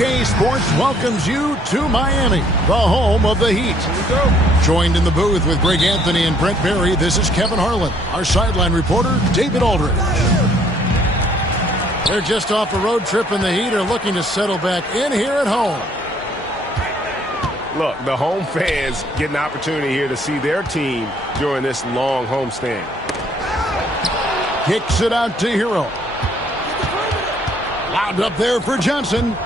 2K Sports welcomes you to Miami, the home of the Heat. Joined in the booth with Greg Anthony and Brent Barry, this is Kevin Harlan. Our sideline reporter, David Aldridge. They're just off a road trip, and the Heat are looking to settle back in here at home. Look, the home fans get an opportunity here to see their team during this long homestand. Kicks it out to Hero. Lobbed up there for Johnson.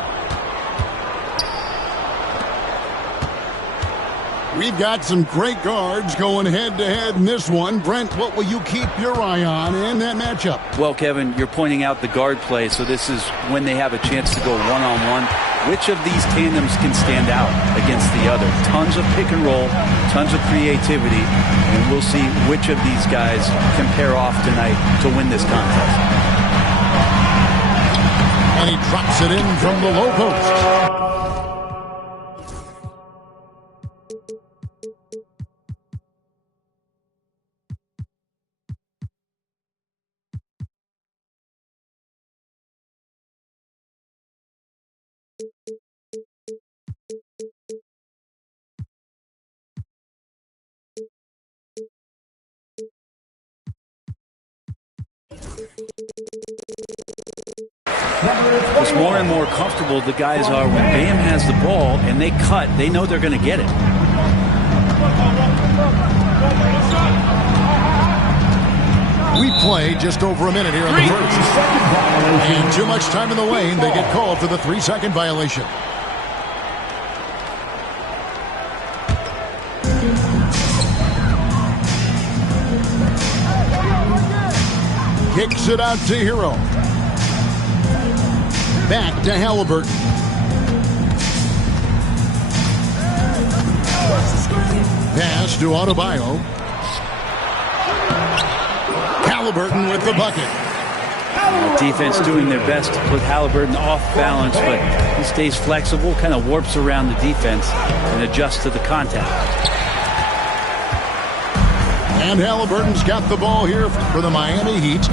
We've got some great guards going head-to-head in this one. Brent, what will you keep your eye on in that matchup? Well, Kevin, you're pointing out the guard play, so this is when they have a chance to go one-on-one. Which of these tandems can stand out against the other? Tons of pick and roll, tons of creativity, and we'll see which of these guys can pair off tonight to win this contest. And he drops it in from the low post. It's more and more comfortable the guys are when Bam has the ball and they cut, they know they're going to get it. We play just over a minute here in the first. And too much time in the lane, they get called for the 3-second violation. Kicks it out to Hero. Back to Halliburton. Pass to Adebayo. Halliburton with the bucket. Defense doing their best to put Halliburton off balance, but he stays flexible, kind of warps around the defense and adjusts to the contact. And Halliburton's got the ball here for the Miami Heat.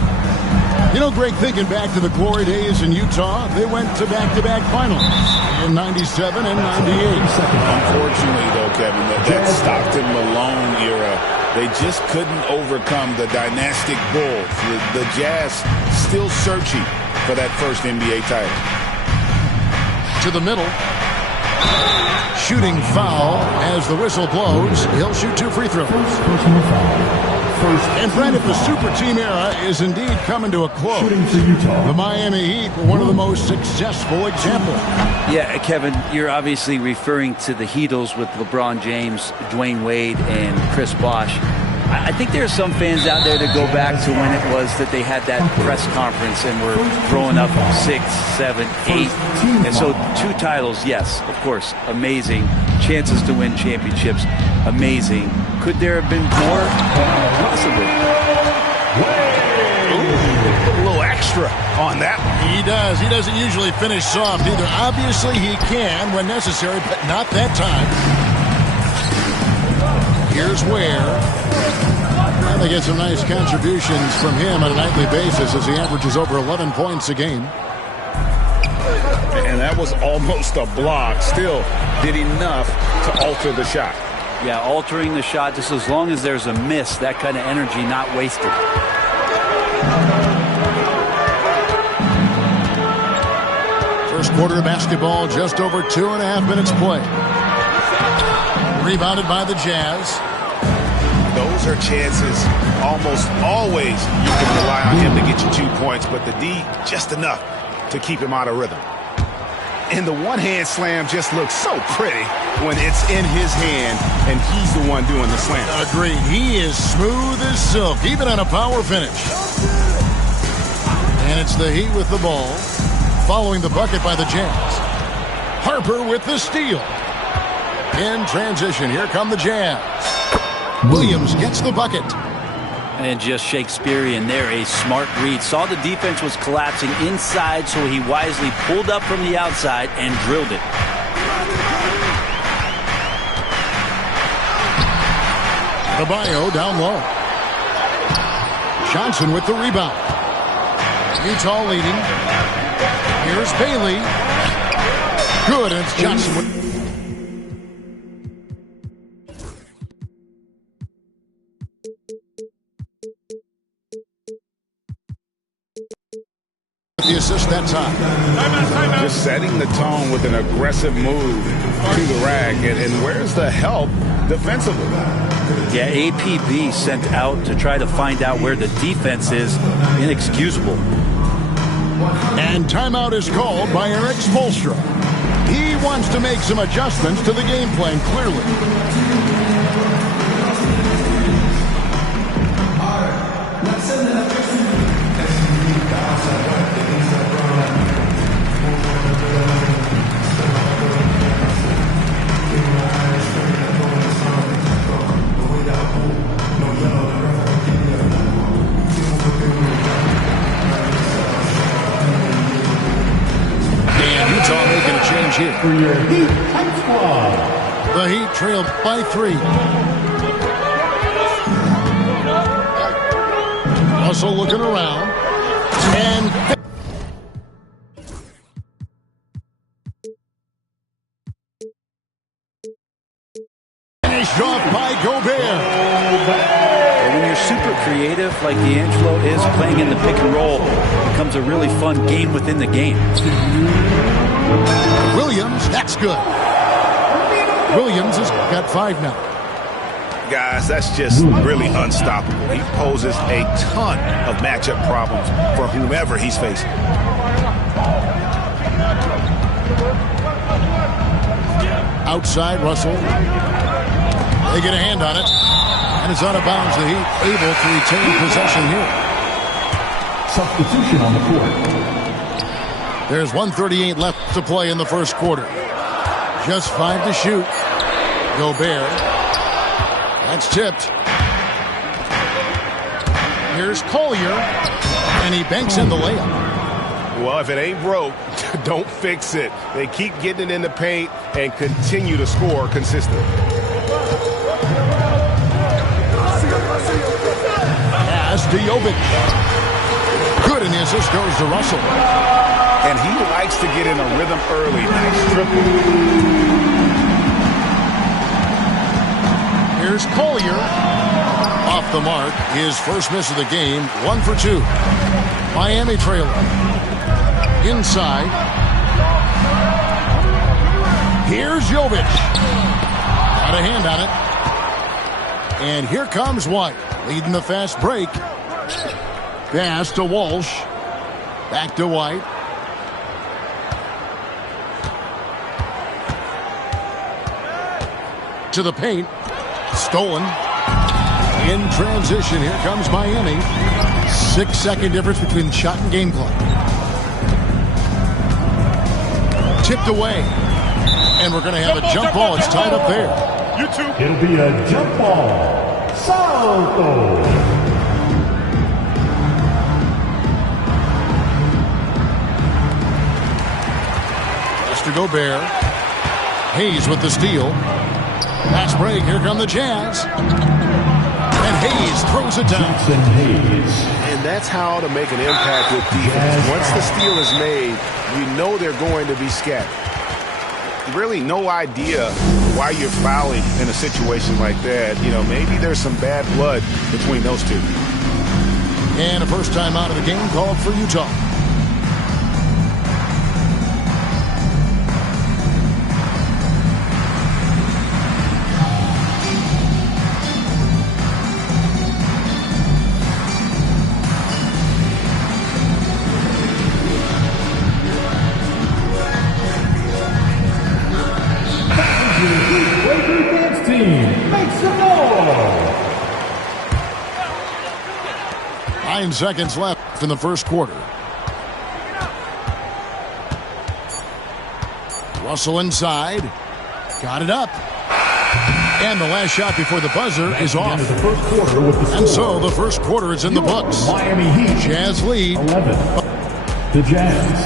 You know, Greg, thinking back to the glory days in Utah, they went to back-to-back finals in 97 and 98. Unfortunately, though, Kevin, that Stockton Malone era, they just couldn't overcome the dynastic Bulls. The Jazz still searching for that first NBA title. To the middle. Shooting foul as the whistle blows. He'll shoot 2 free throws. Personal foul. And Brent, if the super team era is indeed coming to a close, the Miami Heat were one of the most successful examples. Yeah, Kevin, you're obviously referring to the Heatles with LeBron James, Dwayne Wade, and Chris Bosh. I think there are some fans out there that go back to when it was that they had that press conference and were throwing up 6, 7, 8. And so 2 titles, yes, of course, amazing. Chances to win championships, amazing. Could there have been more? Possibly. Put a little extra on that. He does. He doesn't usually finish soft either. Obviously, he can when necessary, but not that time. Here's where. They get some nice contributions from him on a nightly basis as he averages over 11 points a game. And that was almost a block. Still did enough to alter the shot. Yeah, altering the shot just as long as there's a miss, that kind of energy not wasted. First quarter of basketball, just over 2.5 minutes play. Rebounded by the Jazz. Those are chances almost always you can rely on him to get you 2 points, but the D, just enough to keep him out of rhythm. And the one-hand slam just looks so pretty when it's in his hand and he's the one doing the slam. Agreed. He is smooth as silk, even on a power finish. And it's the Heat with the ball, following the bucket by the Jazz. Harper with the steal. In transition, here come the Jazz. Williams gets the bucket. And just Shakespearean there, a smart read. Saw the defense was collapsing inside, so he wisely pulled up from the outside and drilled it. Adebayo down low. Johnson with the rebound. Utah leading. Here's Bailey. Good, and it's Johnson with the assist that time. Just setting the tone with an aggressive move to the rack. And where's the help defensively? Yeah, APB sent out to try to find out where the defense is. Inexcusable. And timeout is called by Eric Spoelstra. He wants to make some adjustments to the game plan, clearly. Here. For your Heat Tight Squad. The Heat trailed by 3. Russell looking around. And finished off by Gobert. When you're super creative like D'Angelo is, playing in the pick and roll becomes a really fun game within the game. Williams, that's good. Williams has got 5 now. Guys, that's just really unstoppable. He poses a ton of matchup problems for whomever he's facing. Outside, Russell. They get a hand on it. And it's out of bounds. The Heat able to retain possession here. Substitution on the court. There's 1:38 left to play in the first quarter. Just 5 to shoot. Gobert. That's tipped. Here's Collier. And he banks in the layup. Well, if it ain't broke, don't fix it. They keep getting it in the paint and continue to score consistently. Pass to Jovic. Good, and the assist goes to Russell. And he likes to get in a rhythm early. Nice triple. Here's Collier. Off the mark. His first miss of the game. 1 for 2. Miami trailer. Inside. Here's Jovic. Got a hand on it. And here comes White. Leading the fast break. Pass to Walsh. Back to White. To the paint. Stolen. In transition, here comes Miami. 6-second difference between the shot and game clock. Tipped away. And we're going to have a jump ball. It's tied up there. It'll be a jump ball. Salto. Mr. Gobert. Hayes with the steal. Fast break. Here come the Jazz. And Hayes throws it down. Jackson Hayes. And that's how to make an impact with defense. Once the steal is made, you know they're going to be scattered. Really no idea why you're fouling in a situation like that. You know, maybe there's some bad blood between those two. And a first time out of the game called for Utah. Make some noise. 9 seconds left in the first quarter. Russell inside. Got it up. And the last shot before the buzzer is off. The first quarter with the And score. so the first quarter is in the books. Miami Heat. Jazz lead. 11. The Jazz.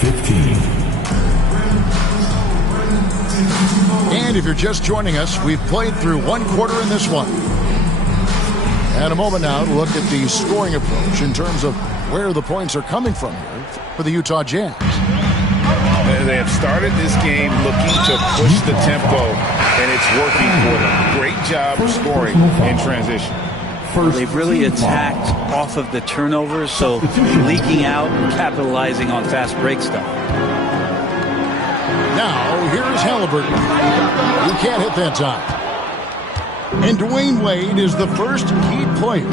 15. And if you're just joining us, we've played through one quarter in this one. And a moment now to look at the scoring approach in terms of where the points are coming from here for the Utah Jazz. They have started this game looking to push the tempo, and it's working for them. Great job of scoring in transition. They've really attacked off of the turnovers, so leaking out and capitalizing on fast break stuff. Now, here's Halliburton. He can't hit that time. And Dwayne Wade is the first Heat player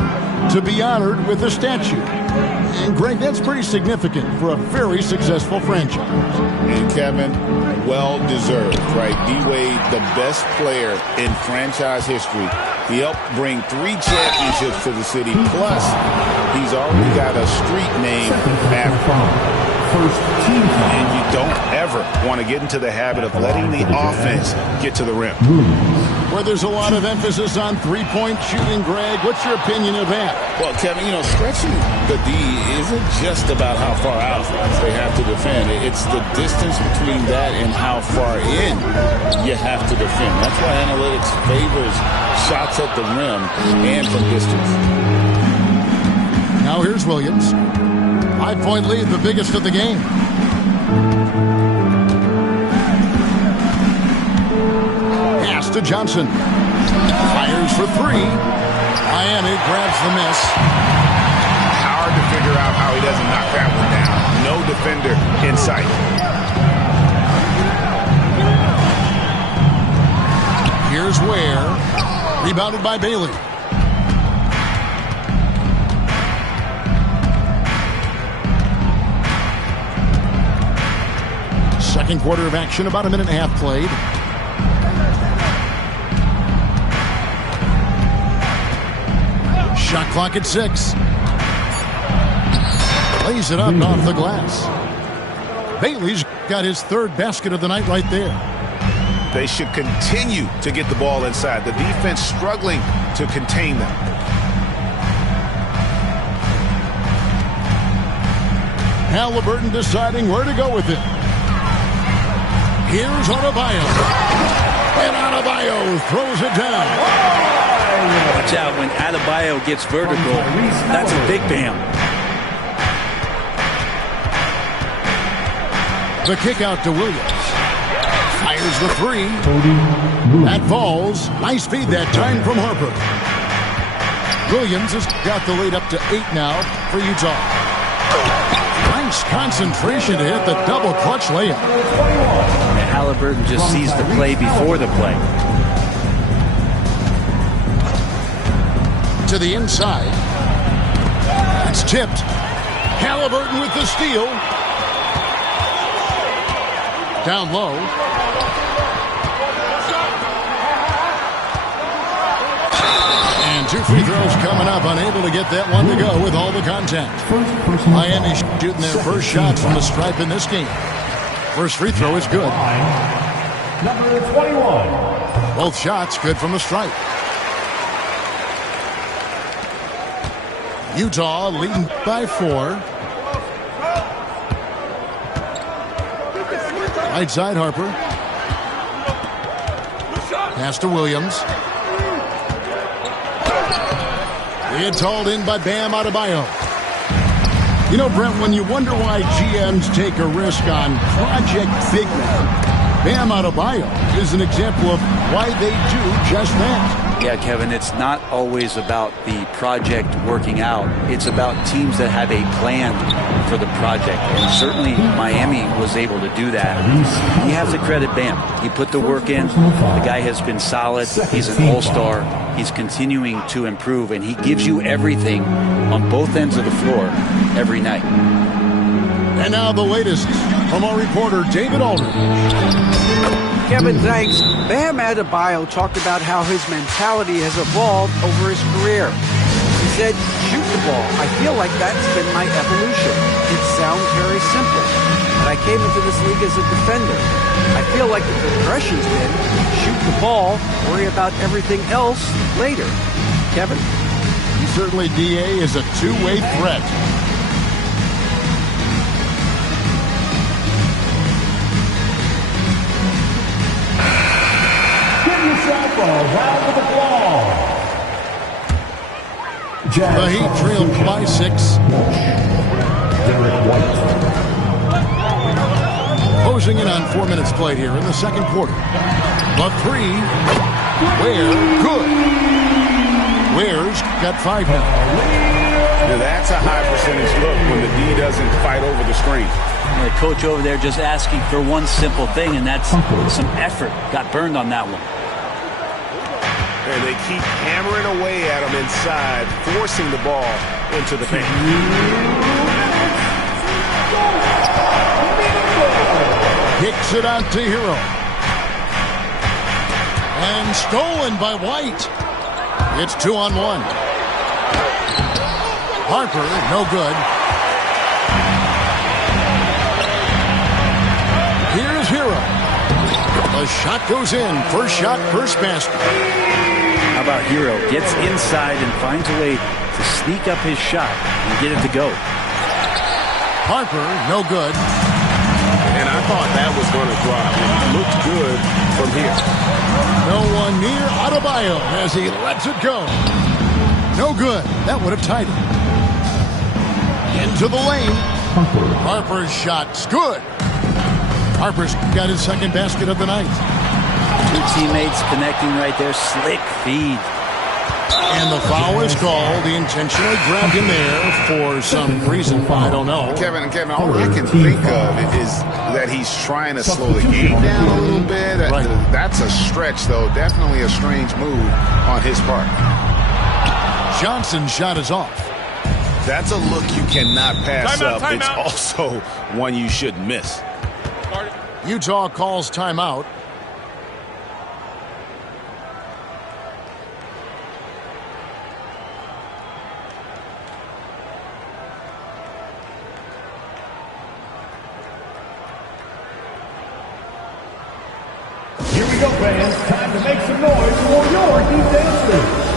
to be honored with a statue. And, Greg, that's pretty significant for a very successful franchise. And, Kevin, well-deserved, right? D-Wade, the best player in franchise history. He helped bring 3 championships to the city. Plus, he's already got a street name after him. And you don't ever want to get into the habit of letting the offense get to the rim. Where there's a lot of emphasis on three-point shooting, Greg, what's your opinion of that? Well, Kevin, stretching the D isn't just about how far out they have to defend. It's the distance between that and how far in you have to defend. That's why analytics favors shots at the rim and from distance. Now here's Williams. 5-point lead, the biggest of the game. Pass to Johnson. Fires for 3. Miami grabs the miss. Hard to figure out how he doesn't knock that one down. No defender in sight. Here's Ware. Rebounded by Bailey. Second quarter of action, about a minute and a half played. Shot clock at 6. Lays it up and off the glass. Bailey's got his 3rd basket of the night right there. They should continue to get the ball inside. The defense struggling to contain them. Halliburton deciding where to go with it. Here's Adebayo. And Adebayo throws it down. Watch out when Adebayo gets vertical. That's a big bam. The kick out to Williams. Fires the 3. That falls. Nice feed that time from Harper. Williams has got the lead up to 8 now for Utah. Nice concentration to hit the double clutch layup. And Halliburton just sees the play before the play. To the inside. It's tipped. Halliburton with the steal. Down low. And 2 free throws coming up. Unable to get that one to go with all the contact. Miami shooting their first shot from the stripe in this game. First free throw is good. Number 21. Both shots good from the stripe. Utah leading by 4. Right side, Harper. Pass to Williams. He had hauled in by Bam Adebayo. You know, Brent, when you wonder why GMs take a risk on Project Big Man, Bam Adebayo is an example of why they do just that. Yeah, Kevin, it's not always about the project working out. It's about teams that have a plan for the project. And certainly Miami was able to do that. He has to credit Bam. He put the work in. The guy has been solid. He's an all-star. He's continuing to improve, and he gives you everything on both ends of the floor every night. And now the latest from our reporter, David Aldridge. Kevin, thanks. Bam Adebayo talked about how his mentality has evolved over his career. He said, shoot the ball. I feel like that's been my evolution. It sounds very simple, but I came into this league as a defender. I feel like the progression's been shoot the ball, worry about everything else later. Kevin? Certainly, DA is a two-way threat. A round of applause. The Heat trailed by 6. Derek White. Closing in on 4 minutes played here in the second quarter. The three. Good. Ware's got 5 now. Now that's a high percentage look when the D doesn't fight over the screen. The coach over there just asking for one simple thing, and that's some effort. Got burned on that one. And they keep hammering away at him inside, forcing the ball into the paint. Kicks it out to Hero. And stolen by White. It's 2-on-1. Harper, no good. Here's Hero. The shot goes in. First shot, first basket. How about Hero? Gets inside and finds a way to sneak up his shot and get it to go. Harper, no good. And I thought that was going to drop. It looked good from here. No one near Adebayo as he lets it go. No good. That would have tied it. Into the lane. Harper's shot's good. Harper's got his second basket of the night. Two teammates connecting right there. Slick feed. And the foul is called. He intentionally grabbed him there for some reason. I don't know. Kevin, all I can think of is that he's trying to slow the game down a little bit. Right. That's a stretch, though. Definitely a strange move on his part. Johnson's shot is off. That's a look you cannot pass Timeout, up. timeout. It's also one you shouldn't miss. Utah calls timeout. Here we go, fans. Time to make some noise for your defenses.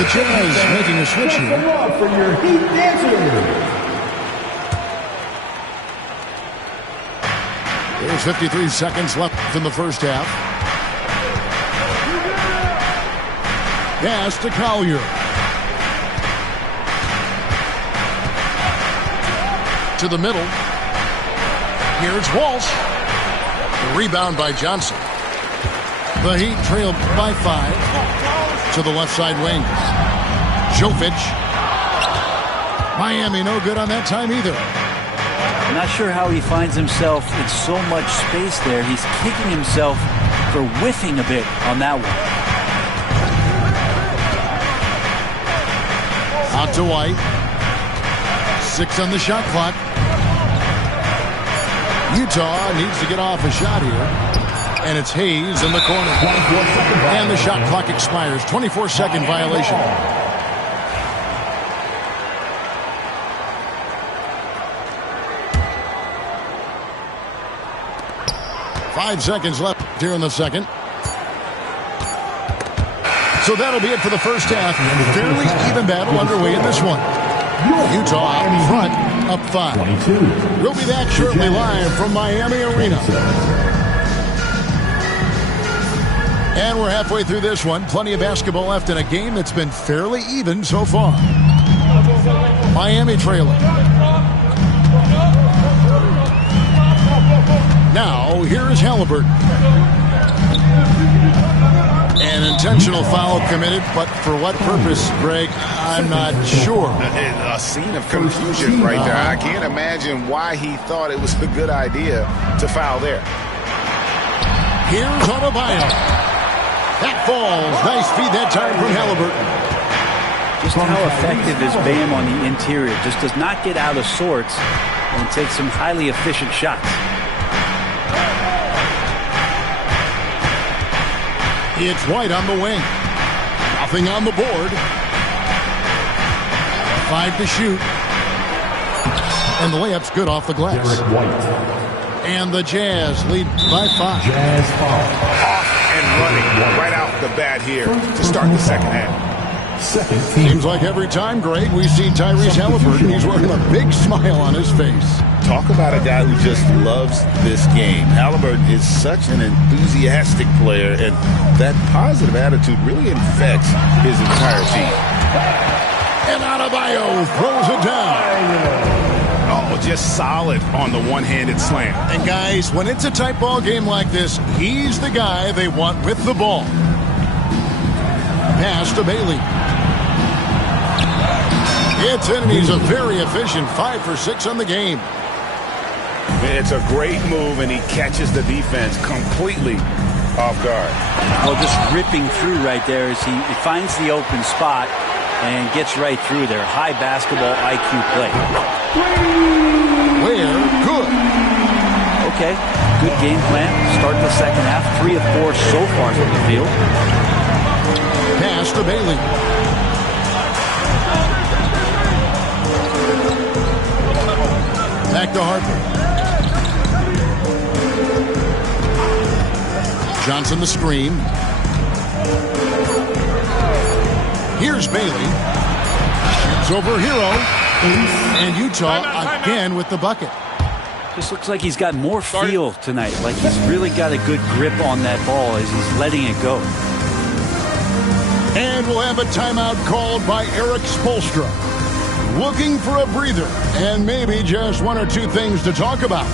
The Jazz making a switch Check here. them up for your Heat dancers. There's 53 seconds left in the first half. Pass to Collier. To the middle. Here's Walsh. The rebound by Johnson. The Heat trailed by 5. To the left side wing. Jovic. Miami no good on that time either. I'm not sure how he finds himself in so much space there. He's kicking himself for whiffing a bit on that one. Out to White. 6 on the shot clock. Utah needs to get off a shot here. And it's Hayes in the corner. And the shot clock expires. 24-second violation. Five seconds left here in the second. So that'll be it for the first half. Fairly even battle underway in this one. Utah out in front, up 5. We'll be back shortly live from Miami Arena. And we're halfway through this one. Plenty of basketball left in a game that's been fairly even so far. Miami trailing. Now, here is Halliburton. An intentional foul committed, but for what purpose, Greg? I'm not sure. A scene of confusion right there. I can't imagine why he thought it was a good idea to foul there. Here's Adebayo. That falls. Nice feed that time from Halliburton. Just how effective is Bam on the interior? Just does not get out of sorts and takes some highly efficient shots. It's White on the wing. Nothing on the board. 5 to shoot. And the layup's good off the glass. And the Jazz lead by 5. Jazz foul. Off and running right out the bat here to start the second half. Seems like every time, Greg, we see Tyrese Halliburton, he's wearing a big smile on his face. Talk about a guy who just loves this game. Halliburton is such an enthusiastic player, and that positive attitude really infects his entire team. And Adebayo throws it down. Oh, just solid on the one-handed slam. And guys, when it's a tight ball game like this, he's the guy they want with the ball. Pass to Bailey. It's in, and he's a very efficient 5 for 6 on the game. It's a great move, and he catches the defense completely off guard. Well, just ripping through right there as he finds the open spot and gets right through there. High basketball IQ play. Where? Good. Okay, good game plan. Start the second half. 3 of 4 so far from the field. Pass to Bailey. Back to Harper. Johnson the screen. Here's Bailey. Shoots over Hero. And Utah again with the bucket. Just looks like he's got more feel tonight. Like he's really got a good grip on that ball as he's letting it go. And we'll have a timeout called by Eric Spoelstra. Looking for a breather and maybe just 1 or 2 things to talk about.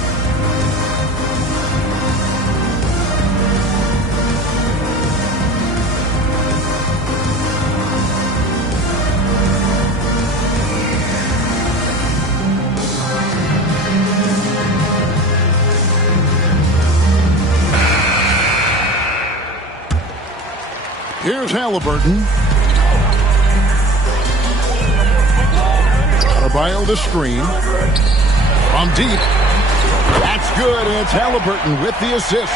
Here's Halliburton. Adebayo the screen. From deep. That's good, and it's Halliburton with the assist.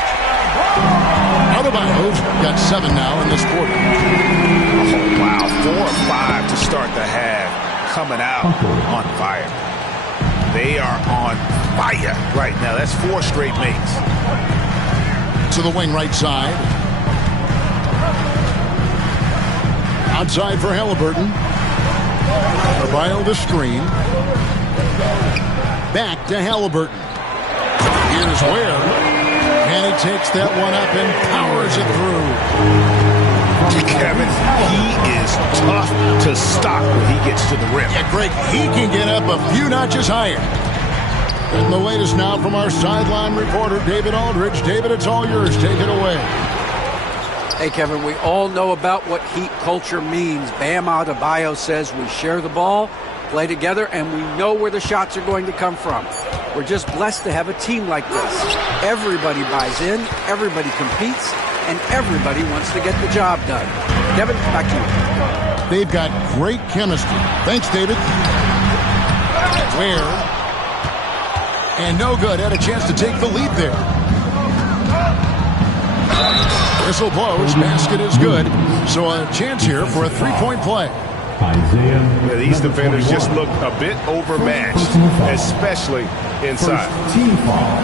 Adebayo's got 7 now in this quarter. Oh, wow. 4 or 5 to start the half. Coming out on fire. They are on fire right now. That's 4 straight makes. To the wing right side. Outside for Halliburton. Adebayo the screen. Back to Halliburton. Here's Ware. And he takes that one up and powers it through. Kevin, he is tough to stop when he gets to the rim. Yeah, Greg, he can get up a few notches higher. And the latest now from our sideline reporter, David Aldridge. David, it's all yours. Take it away. Hey, Kevin, we all know about what Heat culture means. Bam Adebayo says we share the ball, play together, and we know where the shots are going to come from. We're just blessed to have a team like this. Everybody buys in, everybody competes, and everybody wants to get the job done. Kevin, back to you. They've got great chemistry. Thanks, David. Ware. And no good. Had a chance to take the lead there. Whistle blows. Basket is good. So a chance here for a 3-point play. Yeah, these defenders just look a bit overmatched, especially inside.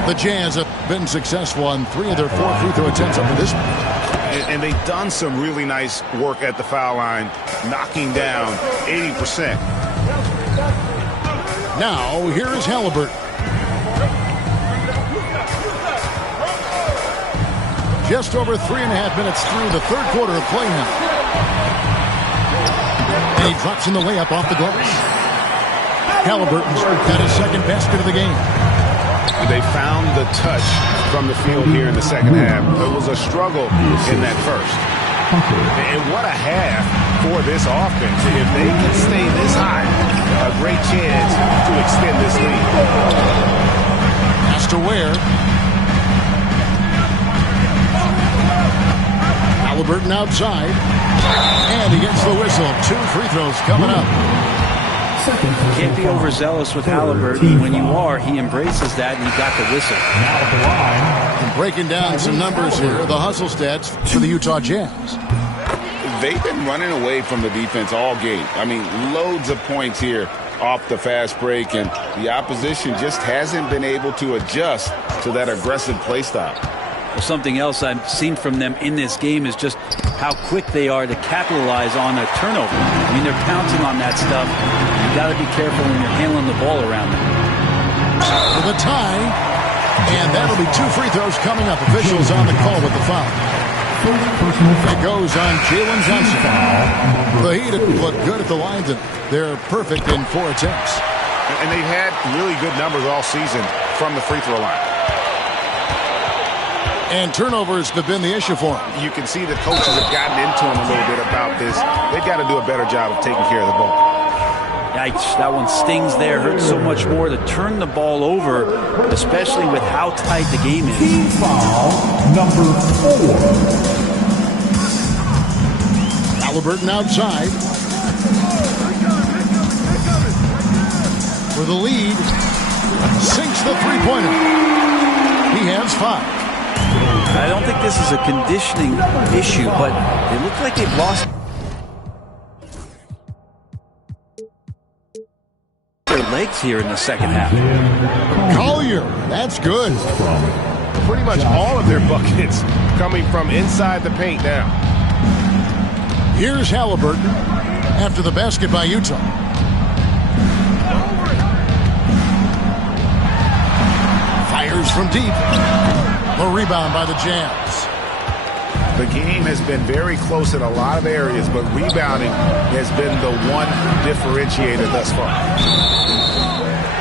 The Jazz have been successful on 3 of their 4 free throw attempts up to this point. And they've done some really nice work at the foul line, knocking down 80%. Now, here is Halliburton. Just over 3.5 minutes through the third quarter of play now. And he drops in the layup off the glass. Halliburton's got his second basket of the game. They found the touch from the field here in the second half. It was a struggle in that first. And what a half for this offense. If they can stay this high, a great chance to extend this lead. Pass to Ware. Halliburton outside. And he gets the whistle. 2 free throws coming up. Can't be overzealous with Halliburton. When you are, he embraces that, and he got the whistle. And breaking down some numbers here, the hustle stats for the Utah Jazz. They've been running away from the defense all game. I mean, loads of points here off the fast break, and the opposition just hasn't been able to adjust to that aggressive play style. Well, something else I've seen from them in this game is just how quick they are to capitalize on a turnover. I mean, they're pouncing on that stuff. You got to be careful when you're handling the ball around them. For the tie, and that'll be 2 free throws coming up. Officials on the call with the foul. It goes on Jalen Johnson. The Heat look good at the lines, and they're perfect in 4 attempts. And they've had really good numbers all season from the free throw line. And turnovers have been the issue for him. You can see the coaches have gotten into him a little bit about this. They've got to do a better job of taking care of the ball. Yikes, that one stings there. Hurts so much more to turn the ball over, especially with how tight the game is. Team foul number 4. Halliburton outside. For the lead. Sinks the three-pointer. He has 5. I don't think this is a conditioning issue, but they look like they've lost their legs here in the second half. Collier, that's good. Pretty much all of their buckets coming from inside the paint now. Here's Halliburton after the basket by Utah. Fires from deep. The rebound by the Jazz. The game has been very close in a lot of areas, but rebounding has been the one differentiator thus far.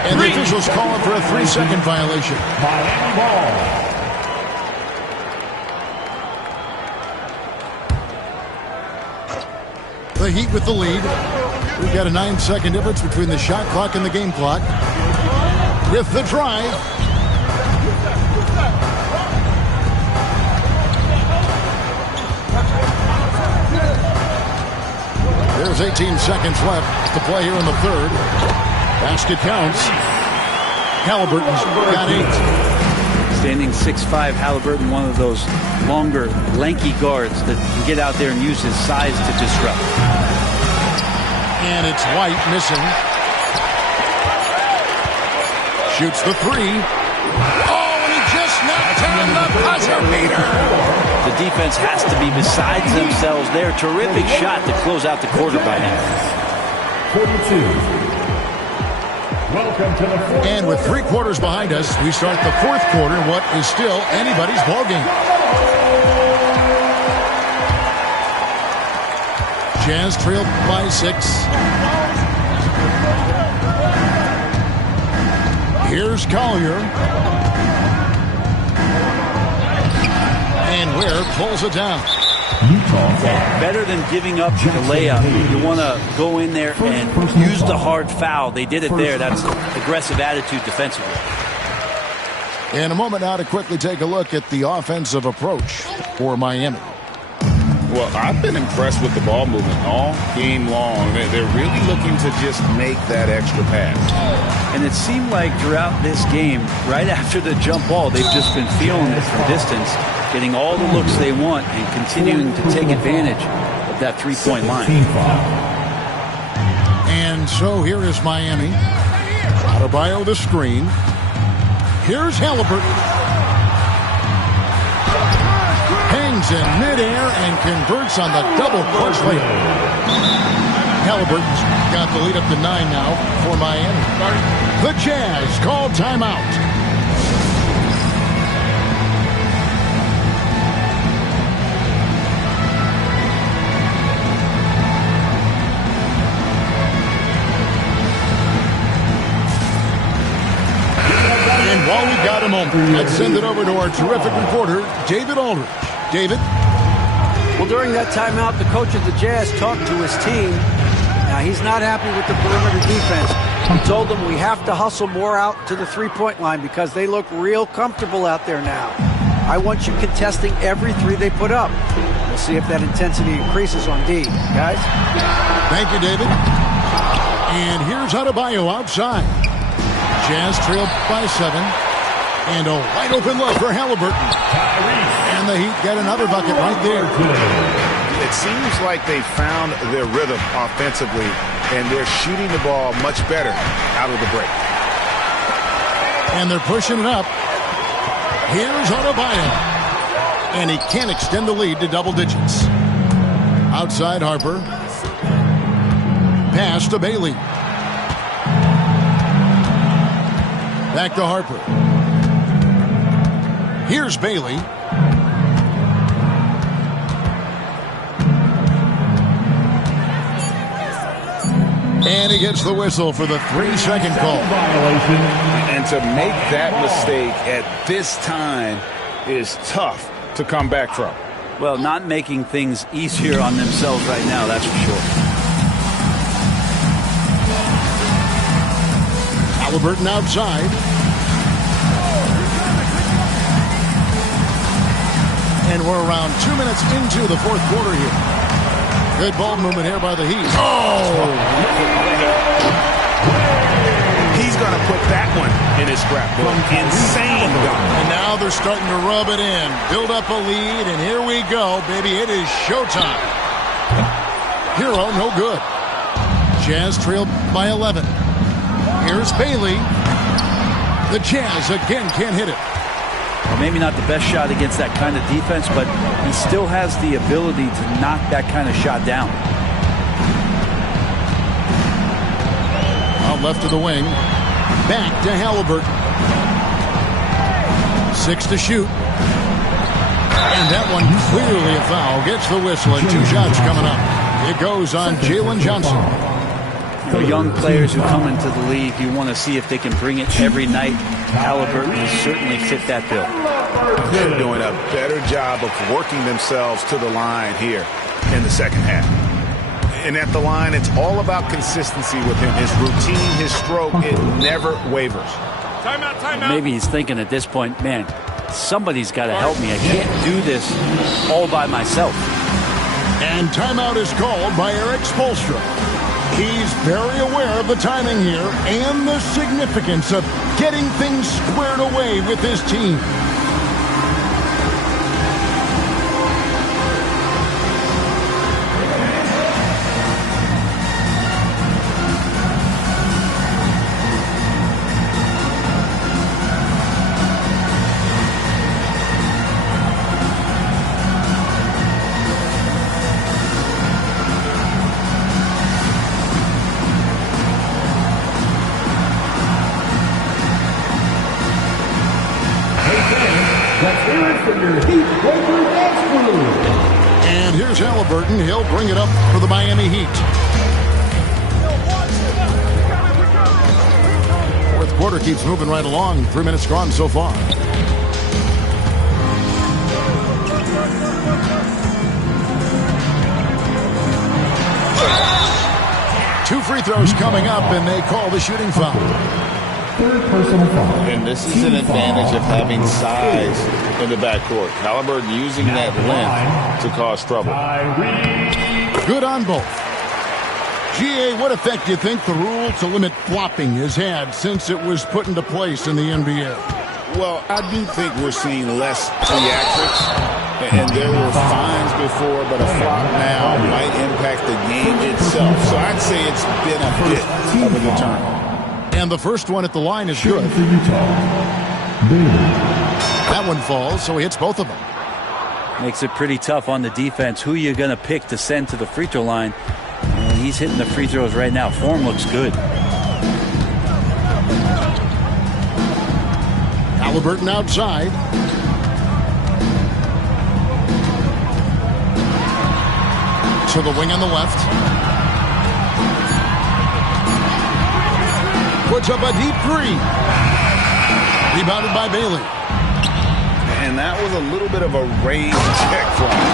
And the officials calling for a 3-second violation. Miami ball. The Heat with the lead. We've got a 9-second difference between the shot clock and the game clock. With the drive. There's 18 seconds left to play here in the third. Basket counts. Halliburton's got 8. Standing 6'5", Halliburton, one of those longer, lanky guards that can get out there and use his size to disrupt. And it's White missing. Shoots the 3. Oh, and he just knocked down the buzzer beater. The defense has to be besides themselves there. Terrific shot to close out the quarter by him. 42. Welcome to the fourth. And with 3 quarters behind us, we start the 4th quarter in what is still anybody's ballgame. Jazz trailed by 6. Here's Collier. And Ware pulls it down. Better than giving up the layup. You want to go in there and use the hard foul. They did it there. That's aggressive attitude defensively. In a moment now to quickly take a look at the offensive approach for Miami. Well, I've been impressed with the ball movement all game long. They're really looking to just make that extra pass. And it seemed like throughout this game, right after the jump ball, they've just been feeling it from distance, getting all the looks they want and continuing to take advantage of that three-point line. And so here is Miami. Adebayo the screen. Here's Halliburton. Hangs in midair and converts on the double clutch layup. Halliburton's got the lead up to 9 now for Miami. The Jazz call timeout. And while we've got a moment, let's send it over to our terrific reporter, David Aldridge. David? Well, during that timeout, the coach of the Jazz talked to his team. Now, he's not happy with the perimeter defense. He told them we have to hustle more out to the three-point line because they look real comfortable out there now. I want you contesting every three they put up. We'll see if that intensity increases on D. Guys? Thank you, David. And here's Adebayo outside. Jazz trailed by 7. And a wide open look for Halliburton. And the Heat get another bucket right there. It seems like they found their rhythm offensively, and they're shooting the ball much better out of the break. And they're pushing it up. Here's Adebayo. And he can't extend the lead to double digits. Outside Harper. Pass to Bailey. Back to Harper. Here's Bailey. And he gets the whistle for the 3-second call. And to make that mistake at this time is tough to come back from. Well, not making things easier on themselves right now, that's for sure. Halliburton outside. And we're around 2 minutes into the fourth quarter here. Good ball movement here by the Heat. Oh! He's going to put that one in his scrapbook. Insane dunk. And now they're starting to rub it in. Build up a lead, and here we go, baby. It is showtime. Hero, no good. Jazz trailed by 11. Here's Bailey. The Jazz again can't hit it. Well, maybe not the best shot against that kind of defense, but he still has the ability to knock that kind of shot down. Out left of the wing. Back to Halliburton. 6 to shoot. And that one clearly a foul. Gets the whistle and 2 shots coming up. It goes on Jalen Johnson. You know, young players who come into the league, you want to see if they can bring it every night. Halliburton has certainly fit that bill. They're doing a better job of working themselves to the line here in the second half. And at the line, it's all about consistency with him. His routine, his stroke, it never wavers. Timeout, timeout. Maybe he's thinking at this point, man, somebody's got to help me. I can't do this all by myself. And timeout is called by Eric Spoelstra. He's very aware of the timing here and the significance of getting things squared away with his team. And here's Halliburton. He'll bring it up for the Miami Heat. Fourth quarter keeps moving right along. 3 minutes gone so far. Two free throws coming up, and they call the shooting foul. Third personal foul. And this is an advantage of having size in the backcourt. Halliburton using that length to cause trouble. Good on both. GA, what effect do you think the rule to limit flopping has had since it was put into place in the NBA? Well, I do think we're seeing less theatrics. And there were fines before, but a flop now might impact the game itself. So I'd say it's been a bit of a deterrent. And the first one at the line is good. That one falls, so he hits both of them. Makes it pretty tough on the defense. Who you're going to pick to send to the free throw line? And he's hitting the free throws right now. Form looks good. Halliburton outside. To the wing on the left. Puts up a deep three. Rebounded by Bailey. And and that was a little bit of a raised check for him.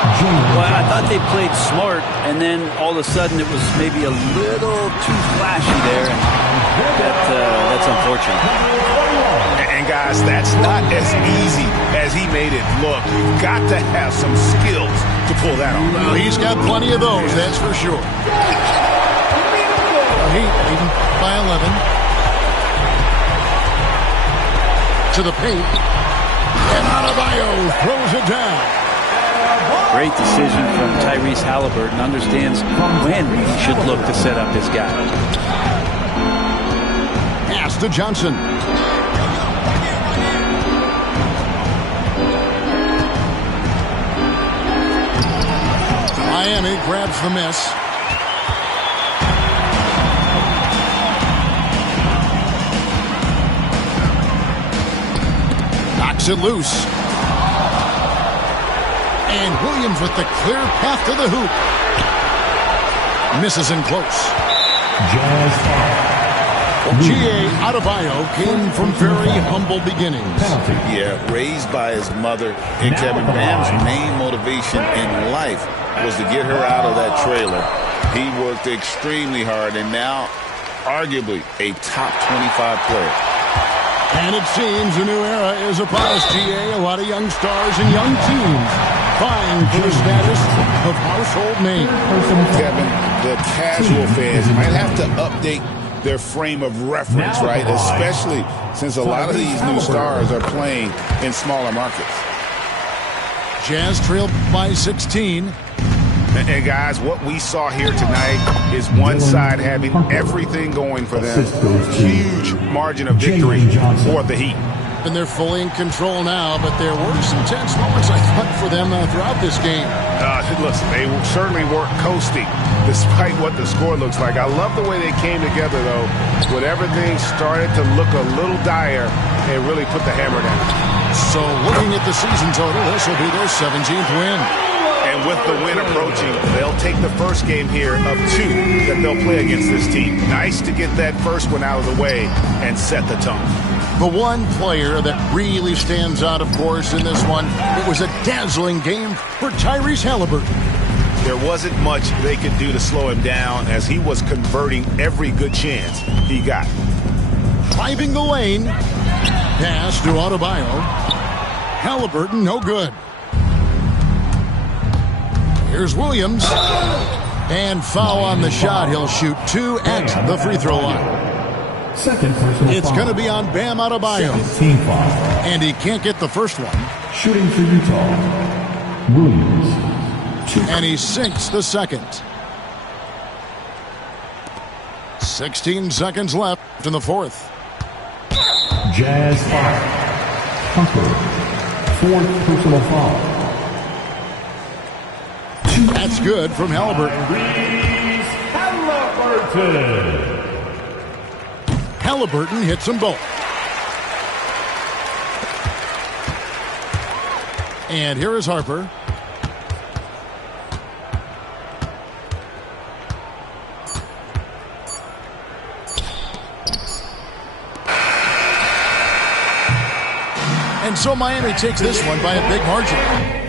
Well, I thought they played smart, and then all of a sudden it was maybe a little too flashy there, and that's unfortunate. And guys, that's not as easy as he made it look. You've got to have some skills to pull that off. Well, he's got plenty of those, that's for sure. The Heat leading by 11. To the paint. And Adebayo throws it down. Great decision from Tyrese Halliburton. Understands when he should look to set up his guy. Pass to Johnson. Miami grabs the miss. Knocks it loose. And Williams with the clear path to the hoop. Misses in close. G.A. Adebayo came from very humble beginnings. Yeah, raised by his mother. And Kevin Bam's main motivation in life was to get her out of that trailer. He worked extremely hard and now arguably a top 25 player. And it seems a new era is upon us, G.A. A lot of young stars and young teams vying for the status of household name. Kevin, the casual fans might have to update their frame of reference, right? Especially since a lot of these new stars are playing in smaller markets. Jazz trailed by 16. And guys, what we saw here tonight is one side having everything going for them. Huge margin of victory for the Heat. And they're fully in control now, but there were some tense moments, I thought, for them throughout this game. Listen, they certainly weren't coasting despite what the score looks like. I love the way they came together, though, when everything started to look a little dire and really put the hammer down. So looking at the season total, this will be their 17th win. And with the win approaching, they'll take the first game here of 2 that they'll play against this team. Nice to get that first one out of the way and set the tone. The one player that really stands out, of course, in this one, it was a dazzling game for Tyrese Halliburton. There wasn't much they could do to slow him down as he was converting every good chance he got. Driving the lane. Pass to Adebayo. Halliburton, no good. Here's Williams. And foul on the shot. He'll shoot 2 at the free throw line. Second personal It's foul. going to be on Bam Adebayo. Team foul. And he can't get the first one. Shooting for Utah. Williams. And he sinks the second. 16 seconds left in the fourth. Jazz foul. Hunter. Fourth personal foul. That's good from Halliburton. Halliburton hits them both. And here is Harper. And so Miami takes this one by a big margin.